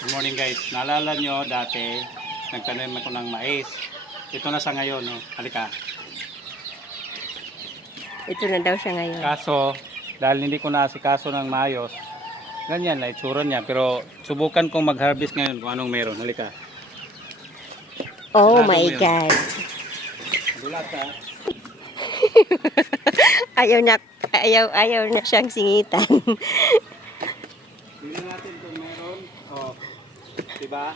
Good morning guys. Naalala nyo dati, nagtanim ako ng mais. Ito na sa ngayon, no? Halika. Ito na daw siya ngayon. Kaso, dahil hindi ko naasikaso ng maayos, ganyan na itsura niya. Pero subukan kong mag-harvest ngayon kung anong meron. Halika. Oh Sarado my mo yun. God. Dulat ha. Ayaw na siyang singitan. Tingnan natin kung meron. Oh, diba?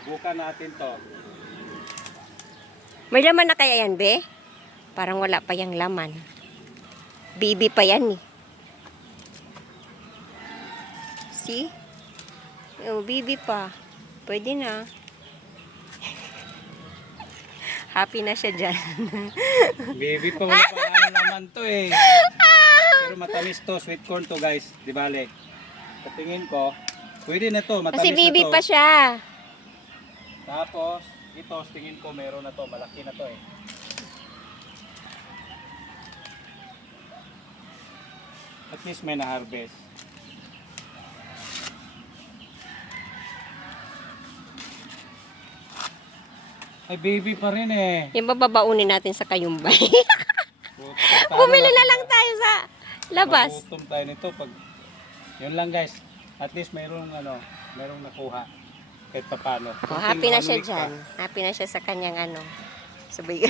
Subukan natin to. May laman na kaya yan, be? Parang wala pa yung laman. Baby pa yan, eh. See? Oh, baby pa. Pwede na. Happy na siya dyan. Baby pa, wala pa ano naman to eh. Pero matamis to, sweet corn to guys. Di bale. Sa tingin ko, pwede na to, matamis Kasi baby na to. pa siya. Tapos, ito, tingin ko meron na to, malaki na to eh. At least may na-harvest. Ay, baby pa rin eh. Yung babaunin natin sa kayumbay. Puta, Bumili na lang tayo sa labas. magutom tayo nito pag... Yun lang guys. At least mayroong ano, mayroong nakuha. Kahit pa paano. Oh, happy na siya dyan. Happy na siya sa kanyang ano. Sabay.